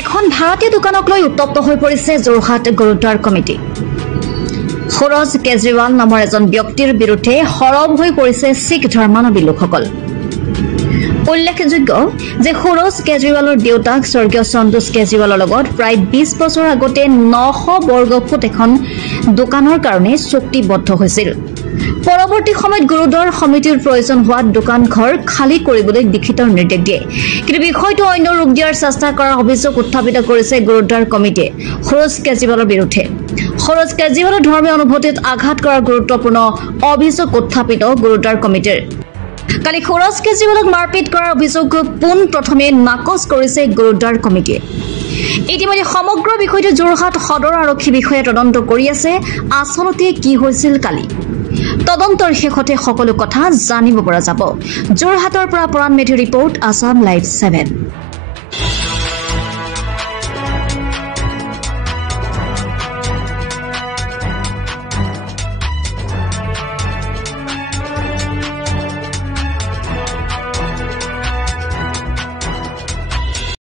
এখন ভাৰতীয় দোকানক লৈ উত্তপ্ত হৈ পৰিছে যোৰহাট গুৰুদ্বাৰ কমিটি। সৰোজ কেজৰিৱাল নামৰ এজন ব্যক্তিৰ বিৰুদ্ধে সৰব হৈ পৰিছে শিখ ধৰ্মাৱলম্বী লোকসকল। উল্লেখযোগ্য যে সৰোজ কেজৰিৱালৰ দেউতাক স্বৰ্গীয় সন্তোষ কেজৰিৱালৰ লগত প্ৰায় 20 বছৰ আগতে 900 বৰ্গফুট এখন দোকানৰ কাৰণে চুক্তিবদ্ধ হৈছিল। পৰৱৰ্তী সময়ত গুৰুদ্বাৰ সমিতিৰ প্ৰয়োজন হোৱাত দোকান ঘৰ খালী কৰিবলৈ লিখিত নিৰ্দেশ দিয়ে। কিন্তু বিষয়টো অন্য ৰূপ দিয়াৰ চেষ্টা কৰাৰ অভিযোগ উত্থাপিত কৰিছে গুৰুদ্বাৰ কমিটিয়ে সৰোজ কেজৰিৱালৰ বিৰুদ্ধে। সৰোজ কেজৰিৱালৰ ধৰ্মীয় অনুভূতিত আঘাত কৰাৰ গুৰুত্বপূৰ্ণ অভিযোগ উত্থাপিত গুৰুদ্বাৰ কমিটিৰ। কালি সৰোজ কেজৰিৱালক মাৰপিট কৰাৰ অভিযোগ পোনপ্ৰথমে নাকচ কৰিছে গুৰুদ্বাৰ কমিটিয়ে। ইতিমধ্যে সমগ্ৰ বিষয়টো যোৰহাট সদৰ আৰক্ষী বিষয়াই তদন্ত কৰি আছে। আচলতে কি হৈছিল কালি তদন্তৰ শেষতে সকলো কথা জানিব পৰা যাব। যোৰহাটৰ পৰা পৰাণ মেধিৰ ৰিপৰ্ট, আছাম লাইভ 7।